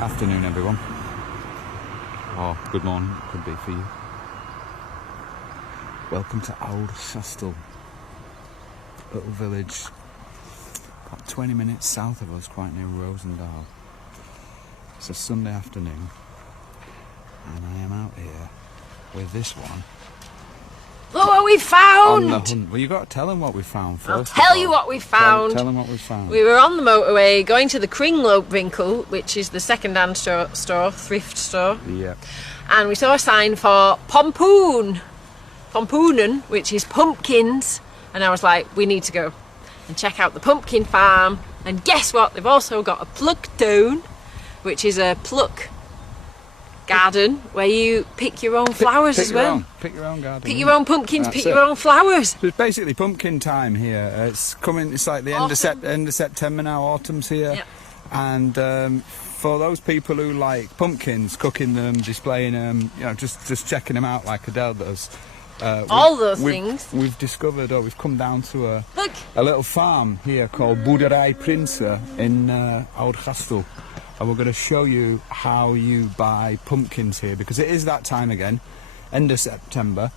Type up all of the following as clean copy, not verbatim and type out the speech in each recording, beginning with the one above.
Afternoon, everyone. Or good morning, it could be for you. Welcome to Oud Gastel, little village about 20 minutes south of us, quite near Roosendaal. It's a Sunday afternoon, and I am out here with this one. Look what we found! On the hunt. Well, you got to tell them what we found first. I'll tell you what we found. Tell them what we found. We were on the motorway going to the Kringloopwinkel, which is the second-hand store, thrift store. Yeah. And we saw a sign for pompoen, which is pumpkins. And I was like, we need to go and check out the pumpkin farm. And guess what? They've also got a pluktuin, which is a pluck garden where you pick your own flowers as well. Pick your own garden. Pick your own pumpkins, pick your own flowers. So it's basically pumpkin time here. It's coming. It's like the end of September now. Autumn's here, yep. And for those people who like pumpkins, cooking them, displaying them, you know, just checking them out like Adele does. All those things. We've discovered, or we've come down to Look. a little farm here called Boerderij Prince in Oud Gastel. And we're going to show you how you buy pumpkins here, because it is that time again, end of September.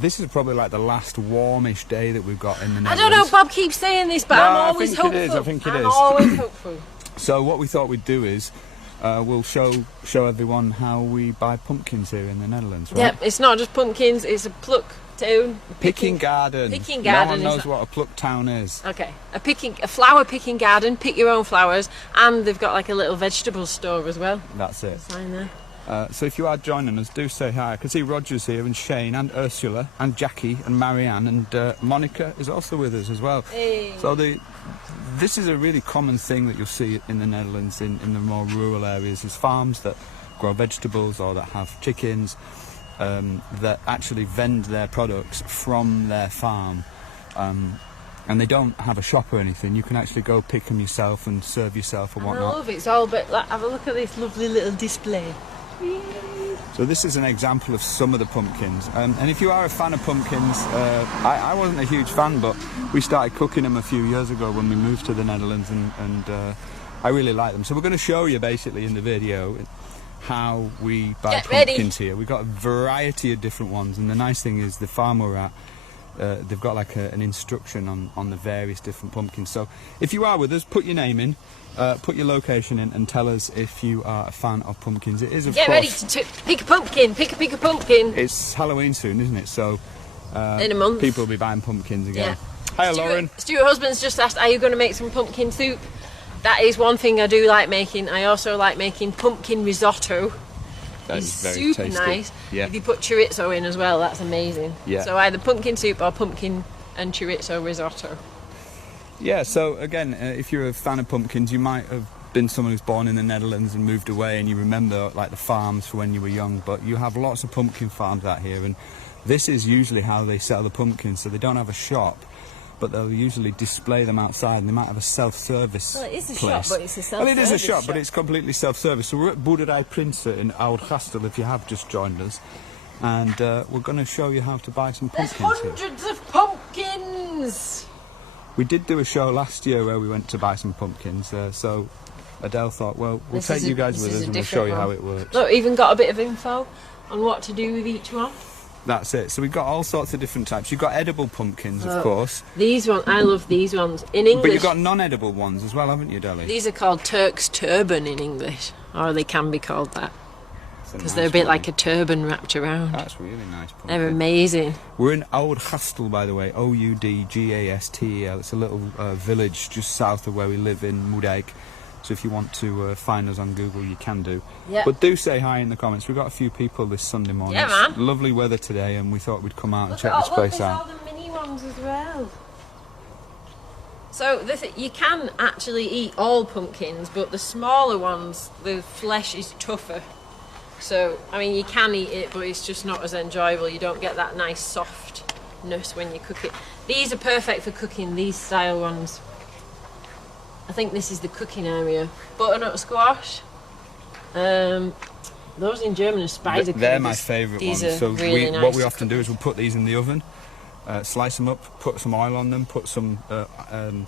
This is probably like the last warmish day that we've got in the Netherlands. I don't know, Bob keeps saying this, but I'm always hopeful. I think it is. I'm always hopeful. So what we thought we'd do is, we'll show everyone how we buy pumpkins here in the Netherlands, right? Yep, it's not just pumpkins, it's a pluktuin. Picking garden. Picking garden. No one knows what a pluktuin is. Okay, a flower picking garden, pick your own flowers, and they've got like a little vegetable store as well. That's it. Sign there. So if you are joining us, do say hi. I can see Roger's here, and Shane, and Ursula, and Jackie, and Marianne, and Monica is also with us as well. Hey. So this is a really common thing that you'll see in the Netherlands, in the more rural areas, is farms that grow vegetables or that have chickens, that actually vend their products from their farm. And they don't have a shop or anything. You can actually go pick them yourself and serve yourself and whatnot. I love it. It's all but like, have a look at this lovely little display. So this is an example of some of the pumpkins, and if you are a fan of pumpkins, I wasn't a huge fan, but we started cooking them a few years ago when we moved to the Netherlands, and I really like them. So we're going to show you basically in the video how we buy pumpkins here. We've got a variety of different ones, and the nice thing is the farm we're at, they've got like an instruction on the various different pumpkins. So if you are with us, put your name in, put your location in, and tell us if you are a fan of pumpkins. It is, of course. Get ready to pick a pumpkin. Pick a pumpkin. It's Halloween soon, isn't it? So in a month, people will be buying pumpkins again. Yeah. Hi, Lauren. Stuart husband's just asked, are you going to make some pumpkin soup? That is one thing I do like making. I also like making pumpkin risotto. That is very super tasty. Nice. Yeah. If you put chorizo in as well, that's amazing. Yeah. So either pumpkin soup or pumpkin and chorizo risotto. Yeah, so again, if you're a fan of pumpkins, you might have been someone who's born in the Netherlands and moved away, and you remember like the farms from when you were young, but you have lots of pumpkin farms out here, and this is usually how they sell the pumpkins. So they don't have a shop, but they'll usually display them outside, and they might have a self-service Well, it is a place. shop, but it's a self-service. Well, it is a shop, but it's completely self-service. So we're at Boerderij Prince in Oud Gastel, if you have just joined us, and we're going to show you how to buy some pumpkins. There's hundreds of pumpkins! We did do a show last year where we went to buy some pumpkins, so Adele thought, well, we'll take you guys with us and we'll show you how it works. Look, even got a bit of info on what to do with each one. That's it. So we've got all sorts of different types. You've got edible pumpkins, of course. These ones, I love these ones. In English. But you've got non-edible ones as well, haven't you, Deli? These are called Turk's turban in English, or they can be called that. Because they're a bit like a turban wrapped around. That's really nice pumpkin. They're amazing. We're in Oud Gastel, by the way, Oudgastel. It's a little village just south of where we live in Moerdijk. So if you want to find us on Google, you can do. Yep. But do say hi in the comments. We've got a few people this Sunday morning. Yeah, man. It's lovely weather today, and we thought we'd come out and Look check at this place out. There's all the mini ones as well. So you can actually eat all pumpkins, but the smaller ones, the flesh is tougher. So, I mean, you can eat it, but it's just not as enjoyable. You don't get that nice softness when you cook it. These are perfect for cooking, these style ones. I think this is the cooking area. Butternut squash. Those in German are spider. They're my favourite ones. So really nice what we often do is we'll put these in the oven, slice them up, put some oil on them, put some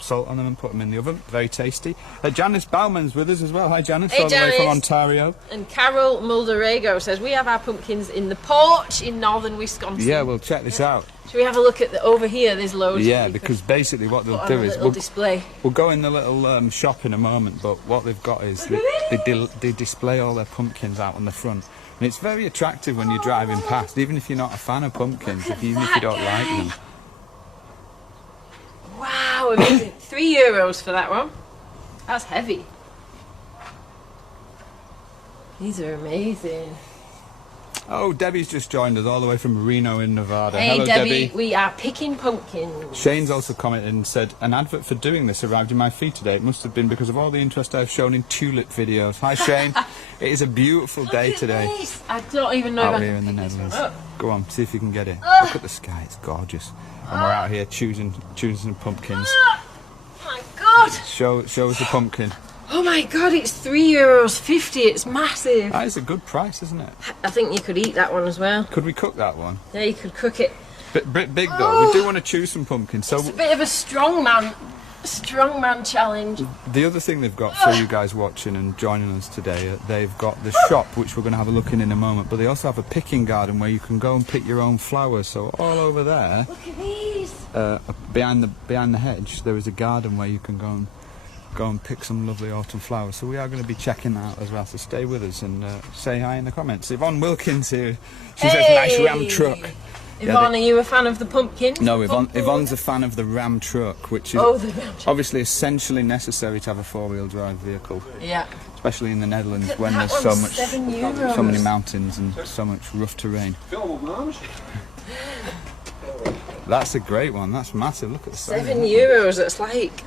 salt on them and put them in the oven. Very tasty. Janice Bauman's with us as well. Hi Janice, hey, all the way from Ontario. And Carol Mulderego says, we have our pumpkins in the porch in northern Wisconsin. Yeah, we'll check this out. Should we have a look at over here? There's loads. Yeah, because basically what they'll do is we'll go in the little shop in a moment, but what they've got is they display all their pumpkins out on the front. And it's very attractive when you're driving past, even if you're not a fan of pumpkins, even if you don't like them. Wow, amazing. €3 for that one. That's heavy. These are amazing. Oh, Debbie's just joined us all the way from Reno in Nevada. Hey, Hello, Debbie. We are picking pumpkins. Shane's also commented and said, an advert for doing this arrived in my feed today. It must have been because of all the interest I've shown in tulip videos. Hi, Shane. It is a beautiful day today. This. I don't even know out here in the Netherlands. Go on, see if you can get it. Look at the sky, it's gorgeous. And we're out here choosing some pumpkins. Oh my God. Show us the pumpkin. Oh my God, it's €3.50. It's massive. That is a good price, isn't it? I think you could eat that one as well. Could we cook that one? Yeah, you could cook it. Bit big though. We do want to choose some pumpkins. So it's a bit of a strongman challenge. The other thing they've got for you guys watching and joining us today, they've got the shop, which we're going to have a look in a moment, but they also have a picking garden where you can go and pick your own flowers. So all over there, look at these. Behind the hedge, there is a garden where you can go and pick some lovely autumn flowers. So we are going to be checking that out as well. So stay with us and say hi in the comments. Yvonne Wilkins here. She says nice Ram truck. Yvonne, are you a fan of the pumpkin? No, Yvonne's a fan of the Ram truck, which is obviously essentially necessary to have a four-wheel drive vehicle. Yeah. Especially in the Netherlands when there's so many mountains and so much rough terrain. That's a great one. That's massive. Look at the size. €7. It's like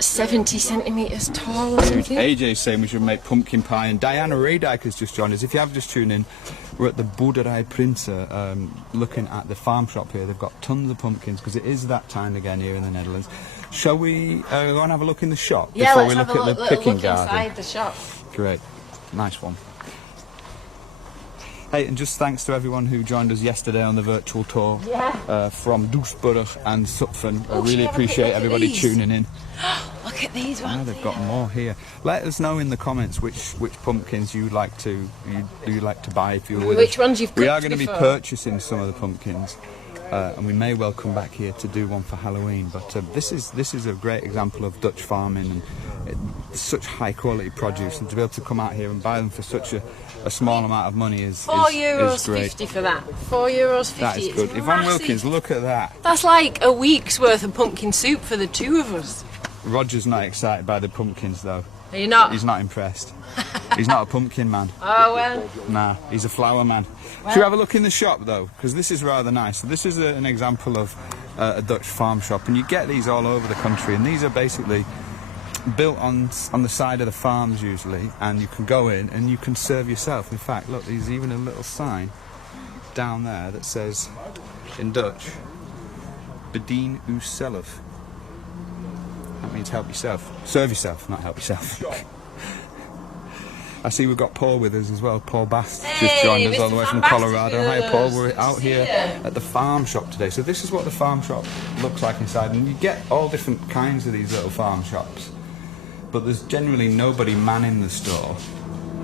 70 centimetres tall or something. AJ's saying we should make pumpkin pie, and Diana Radike has just joined us. If you have just tuned in, we're at the Boerderij Prince, looking at the farm shop here. They've got tons of pumpkins because it is that time again here in the Netherlands. Shall we go and have a look in the shop before we look at the picking garden? Inside the shop. Great, nice one. Hey, and just thanks to everyone who joined us yesterday on the virtual tour from Doesburg and Zutphen. I really appreciate everybody tuning in. Look at these ones. Oh, they've got more here. Let us know in the comments which pumpkins you'd like to buy if you're with us. Which ones you've cooked We are going to be before. purchasing some of the pumpkins, and we may well come back here to do one for Halloween. But this is a great example of Dutch farming and such high quality produce, and to be able to come out here and buy them for such a small amount of money is great. €4.50 for that. €4.50. That is good. Yvonne Wilkins, look at that. That's like a week's worth of pumpkin soup for the two of us. Roger's not excited by the pumpkins though. Are you not? He's not impressed. He's not a pumpkin man. Oh well. Nah, he's a flower man. Should we have a look in the shop though? Because this is rather nice. So this is an example of a Dutch farm shop, and you get these all over the country, and these are basically built on the side of the farms usually, and you can go in and you can serve yourself. In fact, look, there's even a little sign down there that says in Dutch, bedien uzelf. That means help yourself. Serve yourself, not help yourself. I see we've got Paul with us as well. Paul Bast just joined us all the way from Colorado. Hi Paul, we're out here at the farm shop today. So this is what the farm shop looks like inside, and you get all different kinds of these little farm shops, but there's generally nobody manning the store.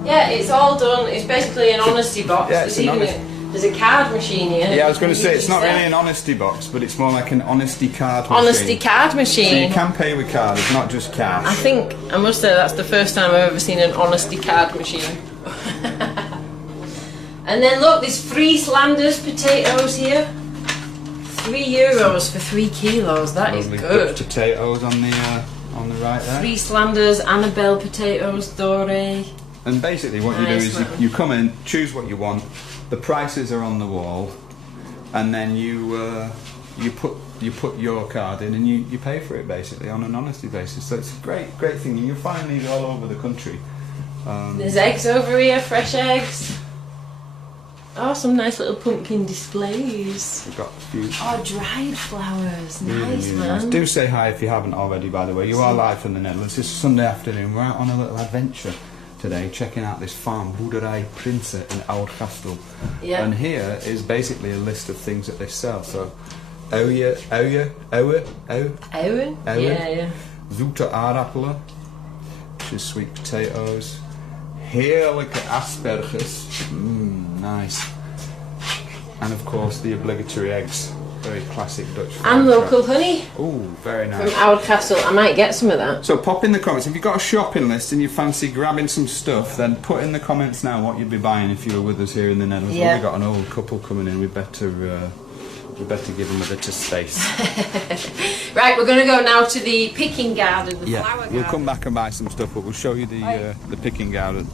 Yeah, it's all done. It's basically an honesty box. Yeah, there's a card machine here. Yeah, I was going to say, it's not really an honesty box, but it's more like an honesty card machine. Honesty card machine. So you can pay with card, it's not just cash. I think, I must say, that's the first time I've ever seen an honesty card machine. And then look, there's Frieslanders potatoes here. €3 for 3 kilos. That is good. Dutch potatoes on the right there. Frieslanders, Annabelle potatoes, Doré. And basically what you do is you come in, choose what you want, the prices are on the wall, and then you put your card in and you pay for it basically on an honesty basis. So it's a great thing, and you'll find these all over the country. There's eggs over here, fresh eggs. Oh, some nice little pumpkin displays. We've got a few. Oh, dried flowers. Nice, man. Nice. Do say hi if you haven't already, by the way. You are live from the Netherlands. It's a Sunday afternoon. We're out on a little adventure. today, checking out this farm, Boerderij Prinsen in Oud Gastel. Yeah. And here is basically a list of things that they sell. So, ouwe, Yeah. zoete aardappelen, which is sweet potatoes, heerlijke asperges, nice, and of course the obligatory eggs, very classic Dutch. And local honey Oh, very from nice. Oud Gastel. I might get some of that. So pop in the comments, if you've got a shopping list and you fancy grabbing some stuff, then put in the comments now what you'd be buying if you were with us here in the Netherlands. Yeah. We've got an old couple coming in, we better give them a bit of space. Right, we're going to go now to the picking garden, the flower garden. We'll come back and buy some stuff, but we'll show you the picking garden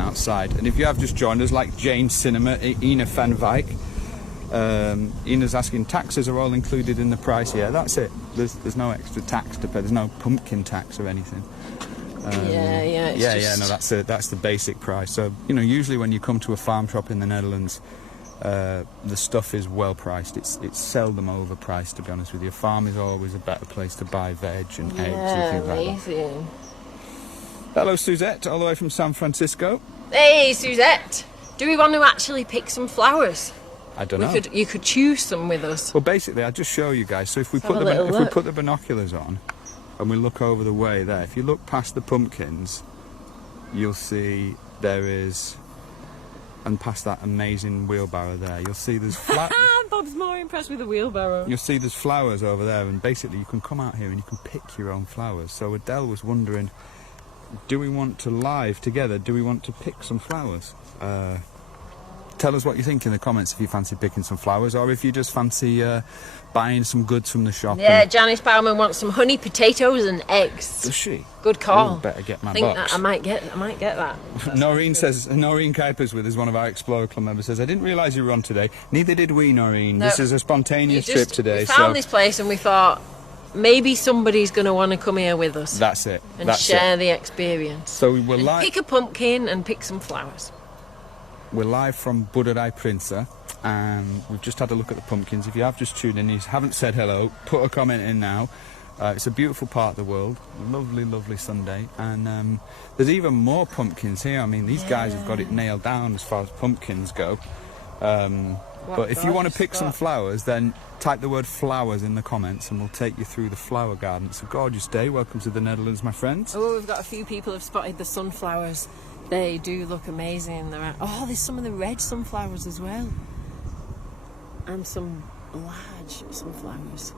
outside. And if you have just joined us, like Jane Cinema, Ina van Wijk, Ina's asking, taxes are all included in the price. Yeah, that's it. There's no extra tax to pay. There's no pumpkin tax or anything. No, that's it. That's the basic price. So usually when you come to a farm shop in the Netherlands, the stuff is well priced. It's seldom overpriced, to be honest with you. A farm is always a better place to buy veg and eggs and things like that. Hello Suzette, all the way from San Francisco. Hey Suzette, do we want to actually pick some flowers? I don't know. You could choose some with us. Well, basically, I'll just show you guys. So if we put the binoculars on and we look over the way there, if you look past the pumpkins, you'll see there is. And past that amazing wheelbarrow there, you'll see there's Bob's more impressed with the wheelbarrow. You'll see there's flowers over there, and basically you can come out here and you can pick your own flowers. So Adele was wondering, do we want to live together? Do we want to pick some flowers? Tell us what you think in the comments if you fancy picking some flowers, or if you just fancy buying some goods from the shop. Yeah, Janice Bowman wants some honey, potatoes and eggs. Does she? Good call. Ooh, better get my I think box. I might get that. Noreen says, Noreen Kuipers with us, one of our Explorer Club members, says, I didn't realise you were on today. Neither did we, Noreen. No, this is a spontaneous trip today. We found this place and we thought, maybe somebody's going to want to come here with us. That's it. And share the experience. So we will pick a pumpkin and pick some flowers. We're live from Boerderij Prinsen, and we've just had a look at the pumpkins. If you have just tuned in, you haven't said hello, put a comment in now. It's a beautiful part of the world, lovely, lovely Sunday, and there's even more pumpkins here. I mean, these guys have got it nailed down as far as pumpkins go. But if you want to pick some flowers, then type the word flowers in the comments and we'll take you through the flower garden. It's a gorgeous day. Welcome to the Netherlands, my friends. Oh, we've got a few people have spotted the sunflowers. They do look amazing. There's some of the red sunflowers as well. And some large sunflowers.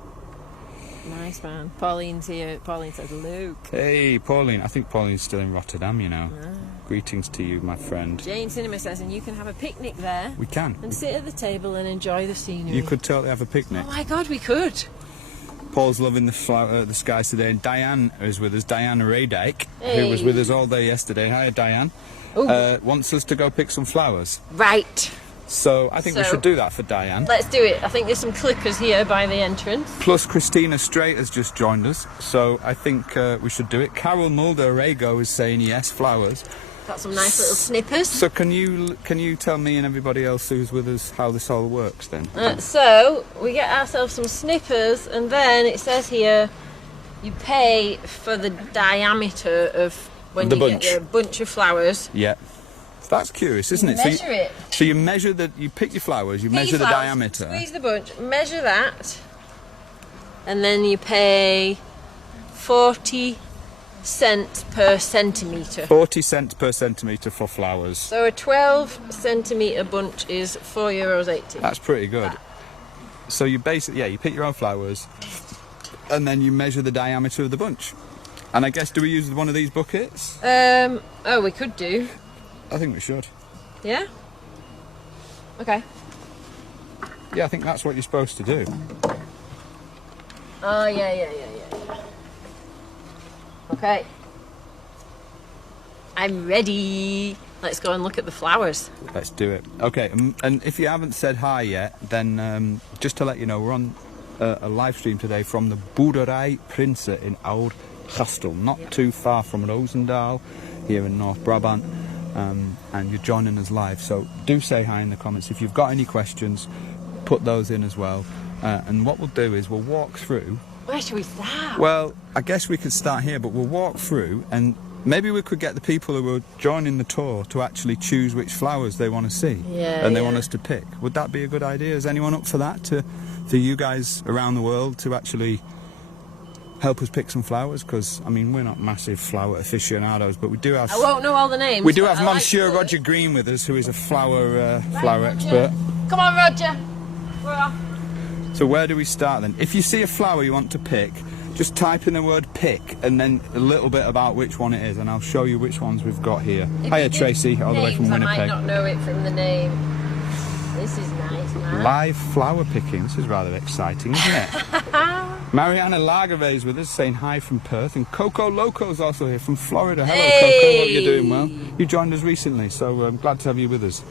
Nice, man. Pauline's here. Pauline says, Luke. Hey, Pauline. I think Pauline's still in Rotterdam, you know. Greetings to you, my friend. Jane Cinema says, and you can have a picnic there. We can. And sit at the table and enjoy the scenery. You could totally have a picnic. Oh my God, we could. Paul's loving the skies today. And Diane is with us, Diane Radijk, who was with us all day yesterday. Hi, Diane. Wants us to go pick some flowers. Right. So I think we should do that for Diane. Let's do it. I think there's some clippers here by the entrance. Plus Christina Straight has just joined us, so I think we should do it. Carol Mulder-Rego is saying yes, flowers. Got some nice little snippers. So can you tell me and everybody else who's with us how this all works then? So we get ourselves some snippers, and then it says here you pay for the diameter of when you get your bunch of flowers. Yeah. That's curious, isn't it? Measure it. So you measure you pick your flowers, you measure the diameter. Squeeze the bunch, measure that, and then you pay 40 cents per centimetre. 40 cents per centimetre for flowers. So a 12 centimetre bunch is €4.80. That's pretty good. So you basically, you pick your own flowers, and then you measure the diameter of the bunch. And I guess, do we use one of these buckets? We could do. I think we should. Yeah? Okay. Yeah, I think that's what you're supposed to do. Oh, yeah. Okay. I'm ready. Let's go and look at the flowers. Let's do it. Okay, and if you haven't said hi yet, then just to let you know, we're on a live stream today from the Boerderij Prinsen in Oud Gastel, not too far from Roosendaal, here in North Brabant. And you're joining us live, so do say hi in the comments. If you've got any questions, put those in as well, and what we'll do is we'll walk through. Where should we start? Well, I guess we could start here, but we'll walk through, and Maybe we could get the people who are joining the tour to actually choose which flowers they want to see. Yeah, and they want us to pick. Would that be a good idea? Is anyone up for that? For you guys around the world to actually help us pick some flowers? Because, I mean, we're not massive flower aficionados, but we do have... I won't know all the names. We do have but Monsieur Roger Green with us, who is a flower expert. Come on, Roger. We're off. So where do we start then? If you see a flower you want to pick, just type in the word pick and then a little bit about which one it is, and I'll show you which ones we've got here. Hiya, Tracy, all the way from Winnipeg. I might not know it from the name. This is nice, man. Live flower picking. This is rather exciting, isn't it? Mariana Lagervey is with us, saying hi from Perth, and Coco Loco's also here from Florida. Hello, Coco. Hope you're doing well. You joined us recently, so I'm glad to have you with us.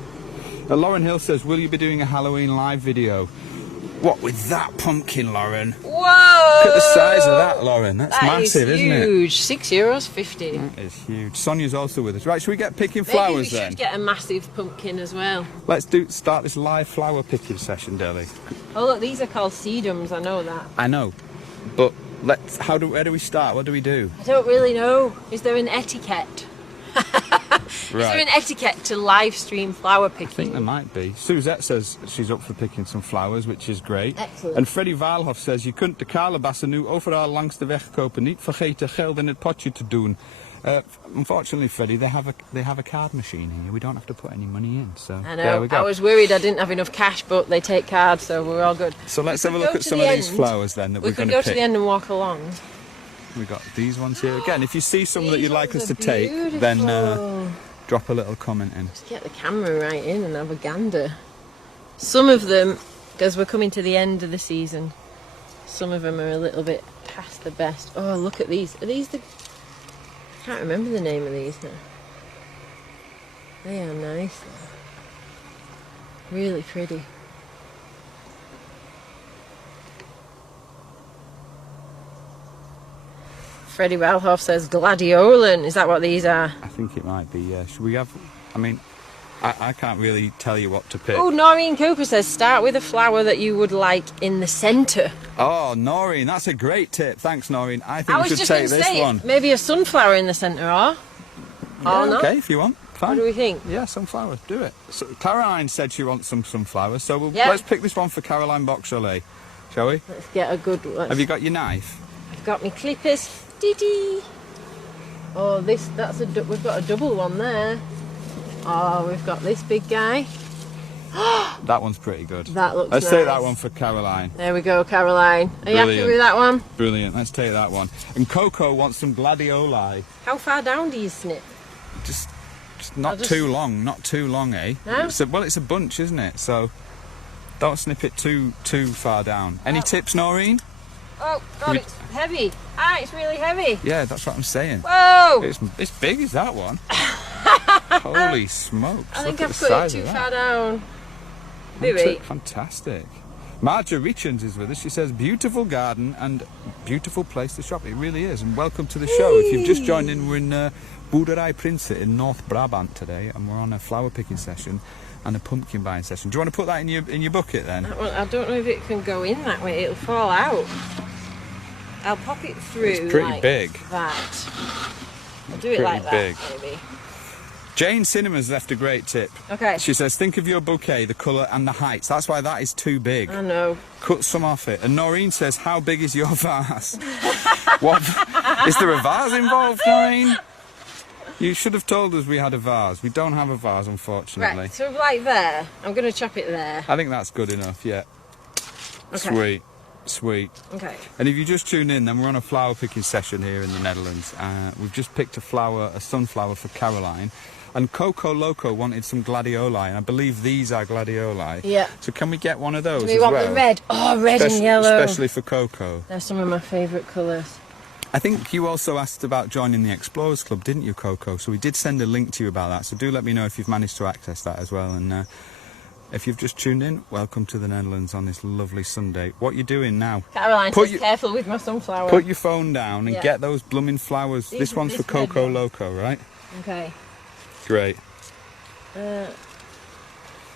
Lauren Hill says, will you be doing a Halloween live video? What, with that pumpkin, Lauren? Whoa! Look at the size of that, Lauren. That's massive, isn't it? Huge. €6.50. That is huge. Sonia's also with us. Right, should we get picking flowers then? Maybe we should get a massive pumpkin as well. Let's start this live flower picking session, Deli. Oh look, these are called sedums. I know that. I know, but where do we start? What do we do? I don't really know. Is there an etiquette? Right. Is there an etiquette to live stream flower picking? I think there might be. Suzette says she's up for picking some flowers, which is great. Excellent. And Freddie Waalhoff says, je kunt de kalebassen nu overal langs de weg kopen. Niet vergeten geld in het potje te doen. Unfortunately, Freddie, they have a card machine here. We don't have to put any money in. So I know. there we go. I was worried I didn't have enough cash, but they take cards, so we're all good. So let's have a look at some of these flowers then that we're going to pick. We could go to the end and walk along. We got these ones here. Again, if you see some that you'd like us to Beautiful. take, then drop a little comment in. Just get the camera right in and have a gander. Some of them, because we're coming to the end of the season, some of them are a little bit past the best. Oh, look at these. Are these the... I can't remember the name of these now. They are nice. Really pretty. Freddie Waalhoff says gladiolan. Is that what these are? I think it might be, yeah. Should we have... I mean, I can't really tell you what to pick. Oh, Noreen Cooper says start with a flower that you would like in the centre. Oh, Noreen, that's a great tip. Thanks, Noreen. I think we should take this one. Maybe a sunflower in the centre, or not. Okay, if you want. Fine. What do we think? Yeah, sunflower. Do it. So, Caroline said she wants some sunflowers, so let's pick this one for Caroline Boxolet, shall we? Let's get a good one. Have you got your knife? I've got my clippers. Dee-dee. Oh, we've got a double one there. Oh, we've got this big guy. That one's pretty good. That looks Let's nice. take that one for Caroline. There we go, Caroline. Are you happy with that one? Brilliant. Let's take that one. And Coco wants some gladioli. How far down do you snip? Just not too long. Not too long, eh? No? It's a bunch, isn't it? So don't snip it too far down. Any tips, Noreen? Oh, God, it's heavy. Ah, it's really heavy. Yeah, that's what I'm saying. Whoa! It's big as that one. Holy smokes. I think Look I've at the put it size too of that. far down. Maybe. Fantastic. Marja Richards is with us. She says, beautiful garden and beautiful place to shop. It really is. And welcome to the show. If you've just joined in, we're in Boerderij Prinsen in North Brabant today, and we're on a flower picking session and a pumpkin buying session. Do you want to put that in your bucket then? Well, I don't know if it can go in that way. It'll fall out. I'll pop it through. It's pretty like big. That. I'll do it like that, big. maybe. Jane Cinema's left a great tip. Okay. She says, think of your bouquet, the colour and the heights. That's why that is too big. I know. Cut some off it. And Noreen says, how big is your vase? What? Is there a vase involved, Noreen? You should have told us we had a vase. We don't have a vase, unfortunately. Right, so like there. I'm going to chop it there. I think that's good enough, yeah. Okay. Sweet. Okay. And if you just tune in, then we're on a flower picking session here in the Netherlands. We've just picked a sunflower for Caroline. And Coco Loco wanted some gladioli, and I believe these are gladioli. Yeah. So can we get one of those Do we want the red? Oh, red and yellow. Especially for Coco. They're some of my favourite colours. I think you also asked about joining the Explorers Club, didn't you, Coco? So we did send a link to you about that, so do let me know if you've managed to access that as well. And if you've just tuned in, welcome to the Netherlands on this lovely Sunday. What are you doing now? Caroline says, careful with my sunflower. Put your phone down and get those blooming flowers. This one's for Coco Loco, right? Okay. Great.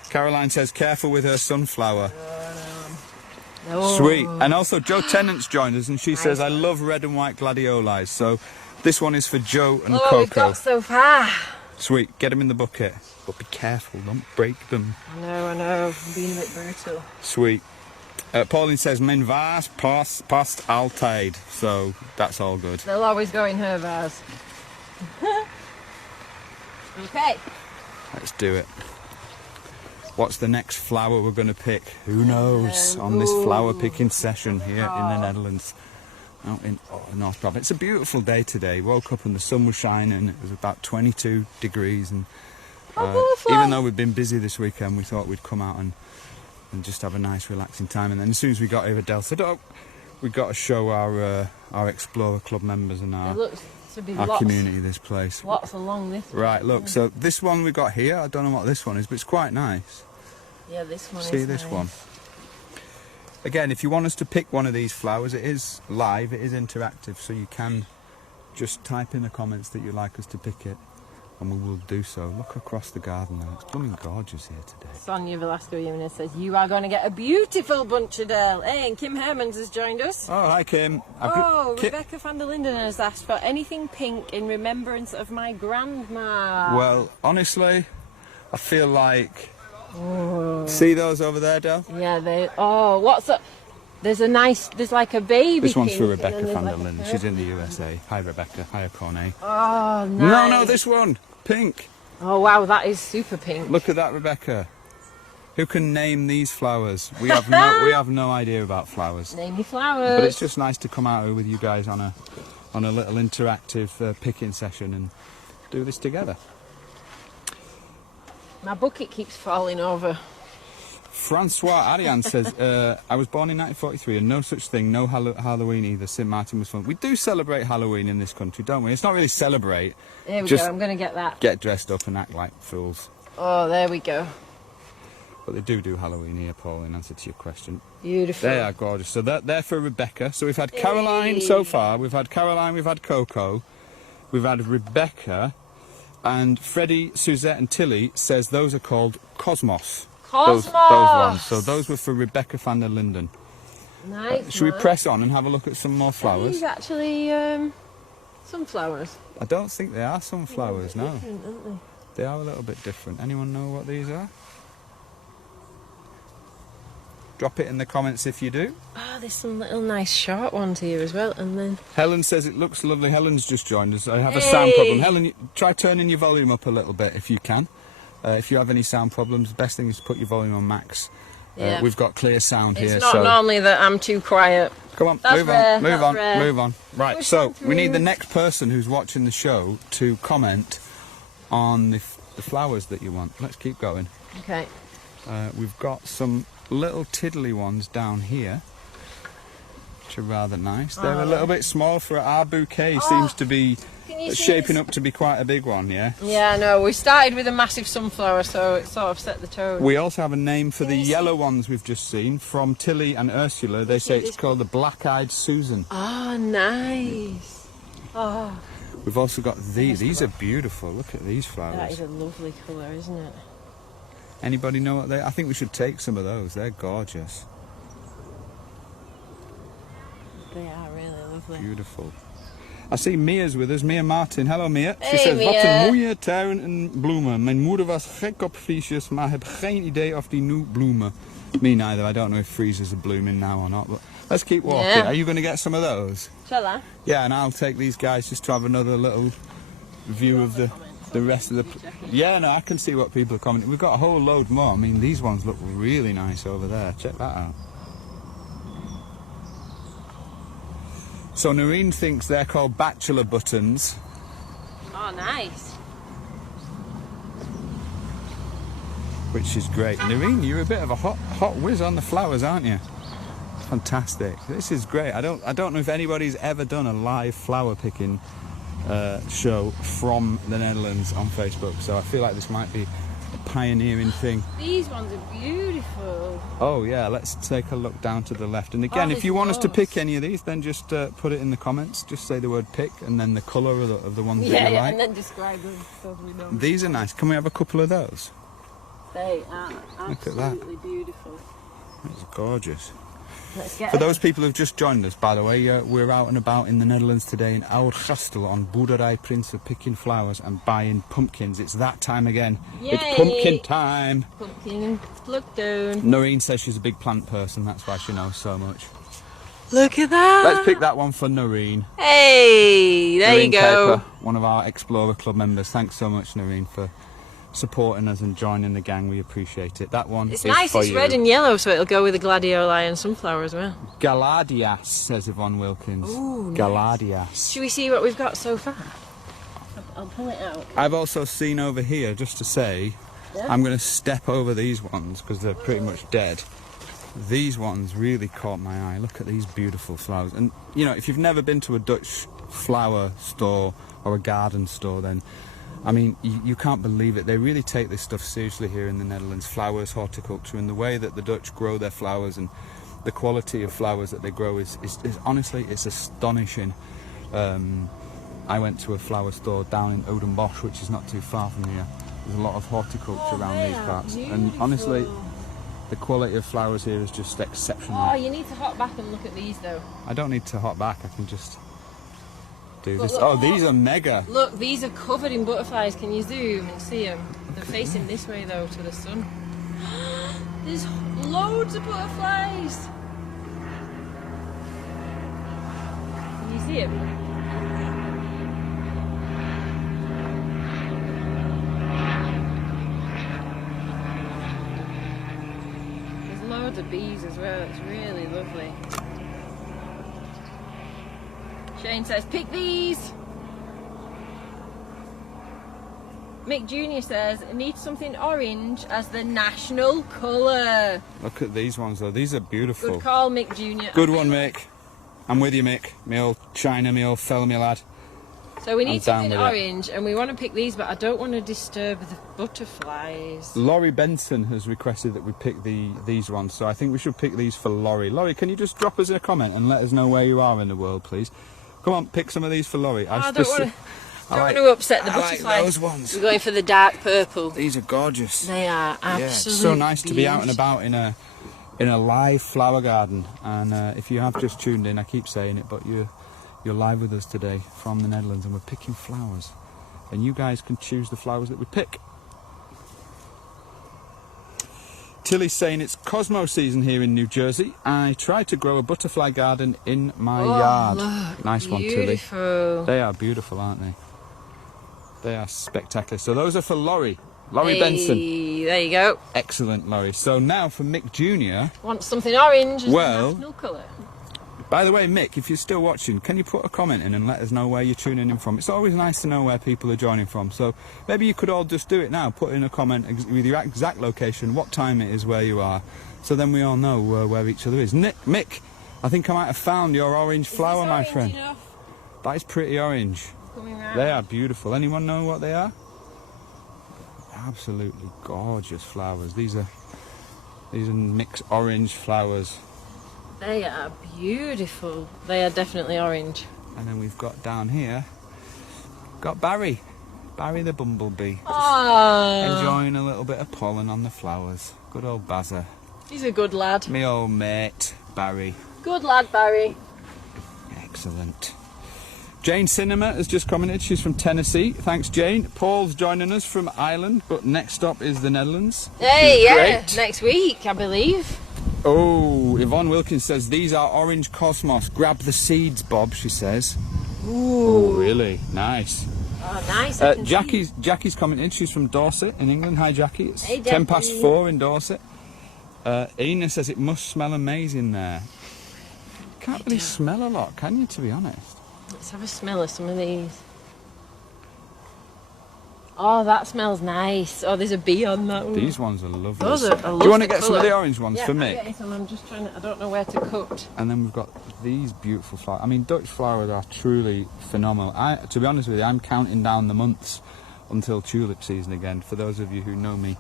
Caroline says, careful with her sunflower. No. Sweet. And also, Jo Tennant's joined us, and she says, I love red and white gladiolis. So This one is for Joe and Oh, Coco. we've got so far. Sweet, get them in the bucket. But be careful, don't break them. I know. I'm being a bit brutal. Sweet. Pauline says, men vase past altijd. So that's all good. They'll always go in her vase. Okay. Let's do it. What's the next flower we're going to pick? Who knows? On this flower picking session here in the Netherlands. Out in North Brabant. It's a beautiful day today. Woke up and the sun was shining. It was about 22 degrees. And even though we've been busy this weekend, we thought we'd come out and just have a nice relaxing time. And then as soon as we got over Delta, we got to show our Explorer Club members and our community this place. Lots along this way. Right, look, so this one we got here, I don't know what this one is, but it's quite nice. Yeah, this one See is this nice. one. Again, if you want us to pick one of these flowers, it is live, it is interactive, so you can just type in the comments that you'd like us to pick it, and we will do so. Look across the garden now, it's blooming gorgeous here today. Sonia Velasco Jimenez says, you are going to get a beautiful bunch of Dell. Hey, and Kim Hermans has joined us. Oh, hi Kim. Rebecca van der Linden has asked for anything pink in remembrance of my grandma. Well, honestly, I feel like... See those over there, Del? Yeah, they... Oh, what's up? There's like a baby This one's pink, for Rebecca and then van der there's like Linden. She's in the USA. Hi Rebecca. Hi Cornet. Oh, nice. No, this one. Pink. Oh, wow, that is super pink. Look at that, Rebecca. Who can name these flowers? We have no idea about flowers. Name your flowers. But it's just nice to come out here with you guys on a little interactive picking session and do this together. My bucket keeps falling over. Francois Ariane says, I was born in 1943 and no such thing, no Halloween either. St. Martin was fun. We do celebrate Halloween in this country, don't we? It's not really celebrate. There we go, I'm going to get that. Get dressed up and act like fools. Oh, there we go. But they do Halloween here, Paul, in answer to your question. Beautiful. They are gorgeous. So they're for Rebecca. So we've had Caroline so far. We've had Caroline, we've had Coco, we've had Rebecca, and Freddie, Suzette and Tilly says those are called Cosmos. Those ones. So those were for Rebecca van der Linden. Nice. Should we press on and have a look at some more flowers? These actually sunflowers. I don't think they are sunflowers, no. Different, aren't they? They are a little bit different. Anyone know what these are? Drop it in the comments if you do. Oh, there's some little nice short ones here as well, and then... Helen says it looks lovely. Helen's just joined us. I have a sound problem. Helen, try turning your volume up a little bit if you can. If you have any sound problems, the best thing is to put your volume on max. Yeah. We've got clear sound here. It's not normally that I'm too quiet. Come on, That's move rare, on, move that's on, rare. move on. Right, Push so on we need through. the next person who's watching the show to comment on the flowers that you want. Let's keep going. Okay. We've got some little tiddly ones down here, which are rather nice. They're a little bit small for our bouquet. Seems to be shaping up to be quite a big one, yeah? Yeah, no, we started with a massive sunflower, so it sort of set the tone. We also have a name for the yellow ones we've just seen from Tilly and Ursula. They say it's called the Black-Eyed Susan. Oh, nice. Oh, We've also got these. These are beautiful. Look at these flowers. that is a lovely colour, isn't it? Anybody know what they are? I think we should take some of those. They're gorgeous. They are really lovely. Beautiful. I see Mia's with us, Mia Martin. Hello Mia. She Hey, says, Mia. wat een mooie tuin en bloemen. Mijn moeder was gek op vliesjes, maar heb geen idee of die nu bloemen. Me neither. I don't know if freezers are blooming now or not, but let's keep walking. Yeah. Are you going to get some of those? Shall I? Yeah, and I'll take these guys just to have another little view of the rest of the... Yeah, no, I can see what people are commenting. We've got a whole load more. I mean, these ones look really nice over there. Check that out. So Noreen thinks they're called bachelor buttons. Oh, nice. Which is great. Noreen, you're a bit of a hot whiz on the flowers, aren't you? Fantastic. This is great. I don't know if anybody's ever done a live flower picking show from the Netherlands on Facebook, so I feel like this might be a pioneering thing. These ones are beautiful. Oh yeah, let's take a look down to the left. And again, if you want us to pick any of these, then just put it in the comments. Just say the word pick and then the colour of the ones that you like. And then describe them so we know. These are nice. Can we have a couple of those? They are Look at that. absolutely beautiful. That's gorgeous. Let's get For those people who've just joined us, by the way, we're out and about in the Netherlands today in Oud Gastel on Boerderij Prinsen, picking flowers and buying pumpkins. It's that time again. Yay. It's pumpkin time. Pumpkin, look down. Noreen says she's a big plant person, that's why she knows so much. Look at that. Let's pick that one for Noreen. Hey, there Noreen you go. Caper, one of our Explorer Club members. Thanks so much, Noreen, for supporting us and joining the gang. We appreciate it. That one It's is nice, for it's you. red and yellow, so it'll go with the gladioli and sunflower as well. Dahlias, says Yvonne Wilkins. Ooh, Dahlias. Should we see what we've got so far? I'll pull it out. I've also seen over here, just to say, Yeah? I'm going to step over these ones because they're pretty much dead. These ones really caught my eye. Look at these beautiful flowers. And, you know, if you've never been to a Dutch flower store or a garden store, then, I mean, you can't believe it. They really take this stuff seriously here in the Netherlands. Flowers, horticulture, and the way that the Dutch grow their flowers and the quality of flowers that they grow is honestly, it's astonishing. I went to a flower store down in Oud which is not too far from here. There's a lot of horticulture around these parts. And honestly, the quality of flowers here is just exceptional. Oh, you need to hop back and look at these though. I don't need to hop back, I can just do this. Look, Oh, these are mega. Look, these are covered in butterflies. Can you zoom and see them? They're facing this way though, to the sun. There's loads of butterflies. Can you see them? Loads of bees as well, it's really lovely. Shane says, pick these! Mick Jr. says, it needs something orange as the national colour. Look at these ones though, these are beautiful. Good call, Mick Jr. Good one, Mick. I'm with you, Mick. Me old China, me old fella, me lad. So we need something down with orange and we want to pick these, but I don't want to disturb the butterflies. Laurie Benson has requested that we pick these ones, so I think we should pick these for Laurie. Laurie, can you just drop us a comment and let us know where you are in the world, please? Come on, pick some of these for Laurie. I don't want to upset the I like butterflies. those ones. We're going for the dark purple. These are gorgeous. They are absolutely Yeah, it's so nice to be out and beautiful. about in a live flower garden. And if you have just tuned in, I keep saying it, but you're live with us today from the Netherlands, and we're picking flowers. And you guys can choose the flowers that we pick. Tilly's saying it's Cosmo season here in New Jersey. I tried to grow a butterfly garden in my yard. Look, nice one, Tilly. beautiful. They are beautiful, aren't they? They are spectacular. So those are for Laurie. Laurie Hey, Benson. there you go. Excellent, Laurie. So now for Mick Jr. Want something orange as Well, the national colour. By the way, Mick, if you're still watching, can you put a comment in and let us know where you're tuning in from? It's always nice to know where people are joining from. So maybe you could all just do it now. Put in a comment with your exact location, what time it is where you are. So then we all know where each other is. Mick, I think I might have found your orange flower, my friend. Enough? That is pretty orange. Coming round. They are beautiful. Anyone know what they are? Absolutely gorgeous flowers. These are mixed orange flowers. They are beautiful. They are definitely orange. And then we've got down here, got Barry the bumblebee. Oh, Enjoying a little bit of pollen on the flowers. Good old Bazza. he's a good lad. Me old mate, Barry. Good lad, Barry. Excellent. Jane Cinema has just commented. She's from Tennessee. Thanks, Jane. Paul's joining us from Ireland, but next stop is the Netherlands. Hey, yeah, Great. next week, I believe. Oh, Yvonne Wilkins says, these are orange cosmos. Grab the seeds, Bob, she says. Ooh. Oh, really? Nice. Oh, nice. I can see. Jackie's commented. She's from Dorset in England. Hi, Jackie. It's Hey, 10 past Jackie. 4 in Dorset. Ina says it must smell amazing there. Can't really smell a lot, can you, to be honest? Let's have a smell of some of these. Oh, that smells nice. Oh, there's a bee on that one. These ones are lovely. Those are a Do you want to lovely get some of the colour. orange ones Yeah, for I'm me? getting some. I'm just trying to, I don't know where to cut. And then we've got these beautiful flowers. I mean, Dutch flowers are truly phenomenal. To be honest with you, I'm counting down the months until tulip season again. For those of you who know me,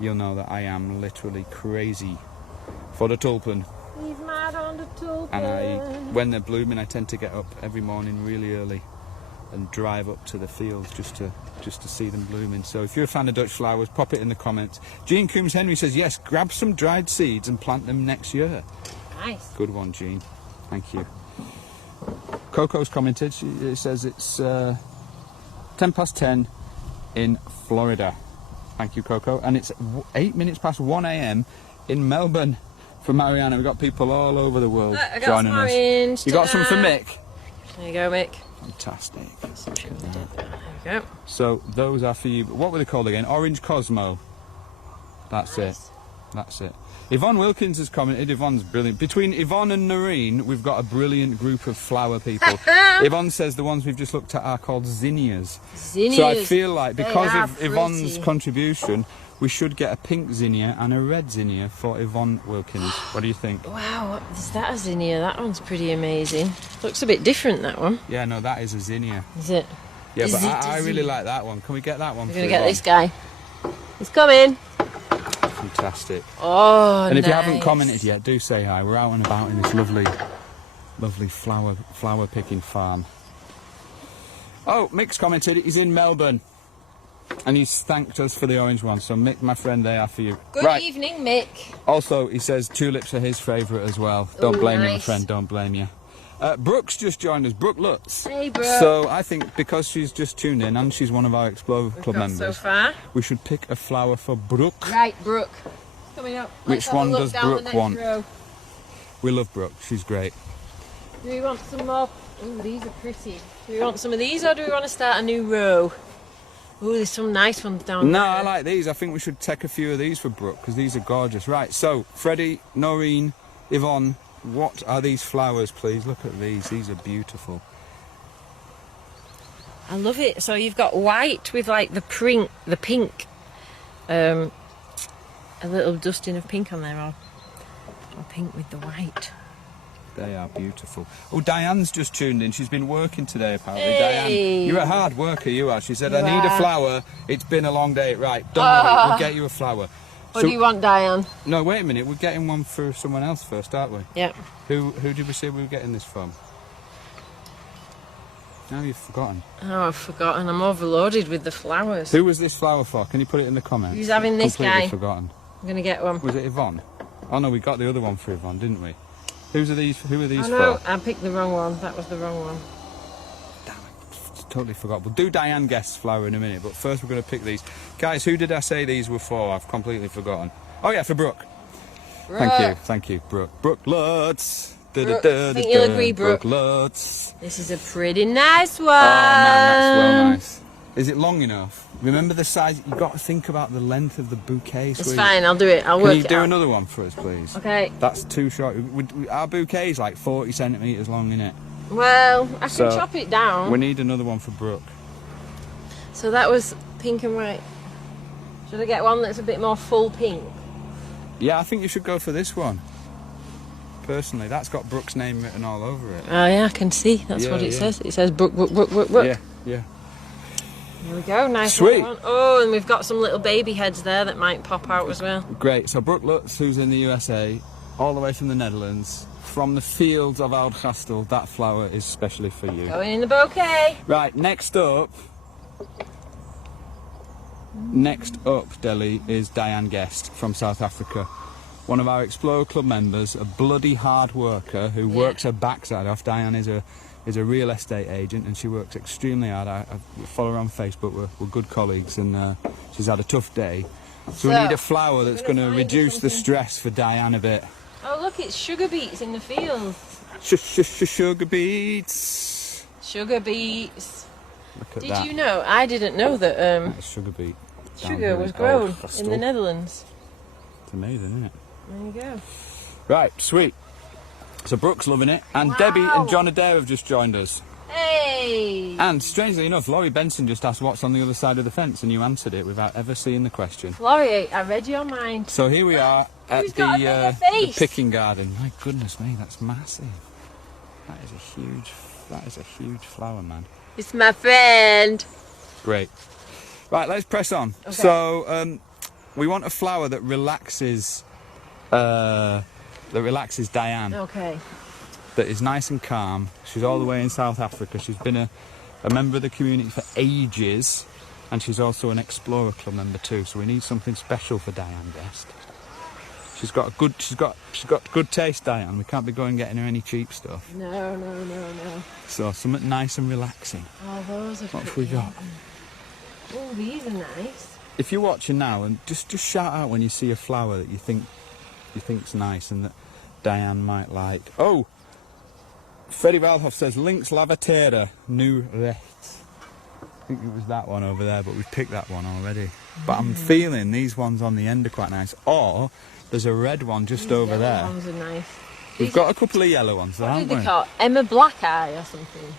you'll know that I am literally crazy for the tulpen. He's mad on the tulip. And when they're blooming, I tend to get up every morning really early and drive up to the fields just to see them blooming. So if you're a fan of Dutch flowers, pop it in the comments. Jean Coombs Henry says, yes, grab some dried seeds and plant them next year. nice. Good one, Jean. Thank you. Coco's commented. It says it's 10:10 in Florida. Thank you, Coco. And it's 8 minutes past 1 a.m. in Melbourne for Mariana. We've got people all over the world I got joining some us. orange. You got some for Mick? There you go, Mick. Fantastic. There you go. So those are for you. What were they called again? Orange Cosmo. That's it. That's it. Yvonne Wilkins has commented. Yvonne's brilliant. Between Yvonne and Noreen, we've got a brilliant group of flower people. Yvonne says the ones we've just looked at are called zinnias. Zinnias. So I feel like because of pretty. Yvonne's contribution, we should get a pink zinnia and a red zinnia for Yvonne Wilkins. What do you think? Wow, is that a zinnia? That one's pretty amazing. Looks a bit different, that one. Yeah, no, that is a zinnia. Is it? Yeah, Is but it I really like that one. Can we get that one? We're for going to get Yvonne? this guy. He's coming. Fantastic. Oh, And if nice. you haven't commented yet, do say hi. We're out and about in this lovely flower picking farm. Oh, Mick's commented. He's in Melbourne, and he's thanked us for the orange one. So Mick, my friend, they are for you. Good evening, Mick. Also, he says tulips are his favourite as well. Don't blame you, my nice. friend. Don't blame you. Brooke's just joined us. Brooke Lutz. Hey, Brooke. So I think because she's just tuned in and she's one of our Explore Club Got members, so far. we should pick a flower for Brooke. Right, Brooke. Coming up. Which Let's have a one look does down the Brooke next want? row. We love Brooke. She's great. Do we want some more? Ooh, these are pretty. Do we want some of these or do we want to start a new row? Ooh, there's some nice ones down No, there. I like these. I think we should take a few of these for Brooke because these are gorgeous. Right, so Freddie, Noreen, Yvonne, what are these flowers, please? Look at these. These are beautiful. I love it. So you've got white with like the pink, a little dusting of pink on there, or pink with the white. They are beautiful. Oh, Diane's just tuned in. She's been working today, apparently. Hey. Diane, you're a hard worker, you are. She said, I You need a are. flower. It's been a long day. Right, don't worry. We'll get you a flower. What do you want, Diane? No, wait a minute. We're getting one for someone else first, aren't we? Yeah. Who did we say we were getting this from? Now you've forgotten. Oh, I've forgotten. I'm overloaded with the flowers. Who was this flower for? Can you put it in the comments? Who's having this Completely guy? forgotten. I'm going to get one. Was it Yvonne? Oh no, we got the other one for Yvonne, didn't we? Who are these Oh no, for? I picked the wrong one. That was the wrong one. Damn it, totally forgot. We'll do Diane Guest's flower in a minute, but first we're going to pick these. Guys, who did I say these were for? I've completely forgotten. Oh yeah, for Brooke. Thank you, Brooke. Brooke Lutz. Brooke, I think you'll agree, Brooke. Lutz. This is a pretty nice one. Oh man, that's well nice. Is it long enough? Remember the size. You've got to think about the length of the bouquet. It's fine. I'll do it. I'll work Can you it do out. another one for us, please? Okay. That's too short. Our bouquet is like 40 centimetres long, innit? Well, I can So, chop it down. We need another one for Brooke. So that was pink and white. Should I get one that's a bit more full pink? Yeah, I think you should go for this one. Personally, that's got Brooke's name written all over it. Oh yeah, I can see. That's Yeah, what it yeah. says. It says Brooke, Brooke, Brooke, Brooke, Brooke. Yeah, yeah. There we go. Nice Sweet. one. Oh, and we've got some little baby heads there that might pop out as well. Great. So Brooke Lutz, who's in the USA, all the way from the Netherlands, from the fields of Oud Gastel, that flower is specially for you. Going in the bouquet. Right, next up, Delhi, is Diane Guest from South Africa. One of our Explore Club members, a bloody hard worker who works her backside off. Diane is a real estate agent and she works extremely hard. I follow her on Facebook, we're good colleagues, and she's had a tough day. So we need a flower that's going to reduce the stress for Diane a bit. Oh look, it's sugar beets in the field. Sugar beets. Sugar beets. Look at Did that. you know? I didn't know that That's sugar beet. Down here sugar was in grown Oud Gastel. in the Netherlands. It's amazing, isn't it? There you go. Right, sweet. So Brooke's loving it, and Wow. Debbie and John Adair have just joined us. Hey! And strangely enough, Laurie Benson just asked what's on the other side of the fence, and you answered it without ever seeing the question. Laurie, I read your mind. So here we are at Who's got a the bigger face? picking garden. My goodness me, that's massive. That is a huge flower, man. It's my friend. Great. Right, let's press on. Okay. So we want a flower that relaxes Diane. Okay. That is nice and calm. She's all the way in South Africa. She's been a member of the community for ages, and she's also an Explorer Club member too. So we need something special for Diane Guest. She's got good taste, Diane. We can't be going getting her any cheap stuff. No. So something nice and relaxing. Oh, those are What have pretty. we got? Oh, these are nice. If you're watching now, and just shout out when you see a flower that you think's nice and that Diane might like. Oh, Freddie Valhoff says Lynx Lavatera New Rechts. I think it was that one over there, but we've picked that one already. But I'm feeling these ones on the end are quite nice. Or there's a red one just over there. These ones are nice. We've got a couple of yellow ones there, What haven't did we? they call Emma Black Eye or something?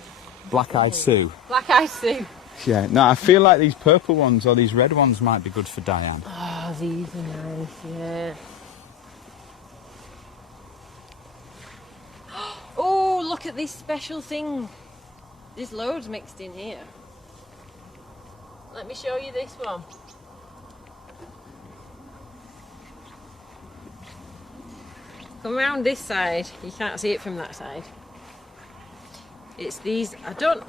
Black-eyed Sue. Black Eye Sue. Yeah, no, I feel like these purple ones or these red ones might be good for Diane. Oh, these are nice, yeah. Oh, look at this special thing. There's loads mixed in here. Let me show you this one. Come round this side. You can't see it from that side. It's these. I don't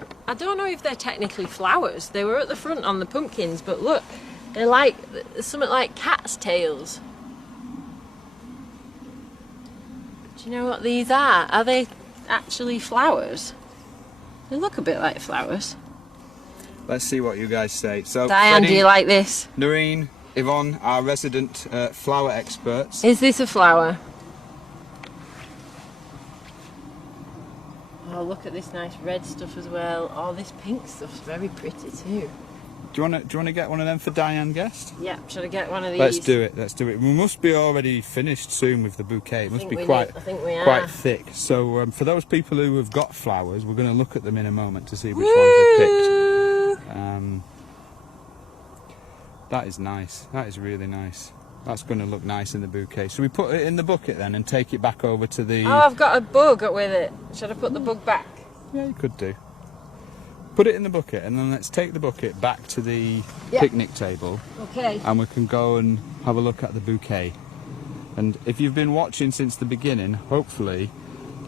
know if they're technically flowers. They were at the front on the pumpkins, but look, they're like something like cat's tails. Do you know what these are? Are they actually flowers? They look a bit like flowers. Let's see what you guys say. So, Diane, Freddie, do you like this? Noreen, Yvonne, our resident flower experts. Is this a flower? Oh, look at this nice red stuff as well. Oh, this pink stuff's very pretty too. Do you want to get one of them for Diane Guest? Yeah, should I get one of these? Let's do it. Let's do it. We must be already finished soon with the bouquet. It must be I quite think we are. quite thick. So for those people who have got flowers, we're going to look at them in a moment to see which ones we picked. That is nice. That is really nice. That's going to look nice in the bouquet. So we put it in the bucket then and take it back over to the... Oh, I've got a bug with it. Should I put the bug back? Yeah, you could do. Put it in the bucket and then let's take the bucket back to the picnic table. Okay. And we can go and have a look at the bouquet. And if you've been watching since the beginning, hopefully